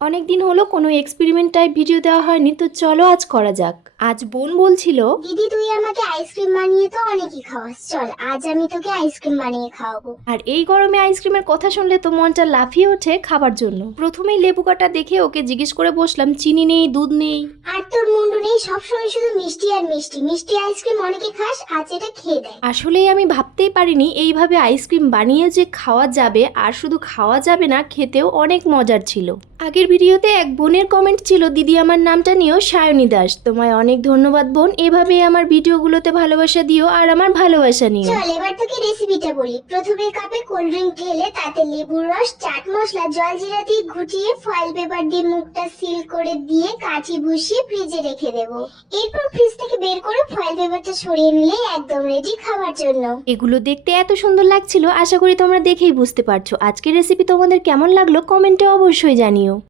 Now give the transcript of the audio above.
অনেকদিন হলো কোনো এক্সপেরিমেন্ট টাইপ ভিডিও দেওয়া হয়নি, তো চলো আজ করা যাক। আজ বোন বলছিল, দিদি তুই আমাকে আইসক্রিম বানিয়ে তো অনেকই খাওয়াস, চল আজ আমি তোকে আইসক্রিম বানিয়ে খাওয়াবো। আর এই গরমে আইসক্রিমের কথা শুনলে তো মনটা লাফিয়ে ওঠে খাবার জন্য। প্রথমেই লেবু কাটা দেখে ওকে জিজ্ঞেস করে বসলাম, চিনি নেই, দুধ নেই। আর তোর মুন্ডু নেই, সবসময় শুধু মিষ্টি আর মিষ্টি মিষ্টি আইসক্রিম অনেকে খাস, আজ এটা খেয়ে দেয়। আসলেই আমি ভাবতেই পারিনি এইভাবে আইসক্রিম বানিয়ে যে খাওয়া যাবে, আর শুধু খাওয়া যাবে না, খেতেও অনেক মজার ছিল। আগের ভিডিওতে এক বোনের কমেন্ট ছিল, দিদি আমার নামটা নিও সায়নী দাস। তোমায় অনেক ধন্যবাদ বোন, এভাবে আমার ভিডিওগুলোতে ভালোবাসা দিও আর আমার ভালোবাসা নিও। চল এবার তোকে রেসিপিটা বলি। প্রথমে কাপে কোল্ড ড্রিঙ্ক ঢেলে তাতে লেবুর রস, চাট মশলা, জলজিরা দিয়ে ঘুটিয়ে ফয়েল পেপার দিয়ে মুখটা সিল করে দিয়ে কাঠি বসিয়ে ফ্রিজে রেখে দেবো। এরপর ফ্রিজ থেকে বের করে ফয়েল পেপারটা সরিয়ে নিলে একদম রেডি খাবার জন্য। এগুলো দেখতে এত সুন্দর লাগছিল, আশা করি তোমরা দেখেই বুঝতে পারছো। আজকের রেসিপি তোমাদের কেমন লাগলো কমেন্টে অবশ্যই জানিও।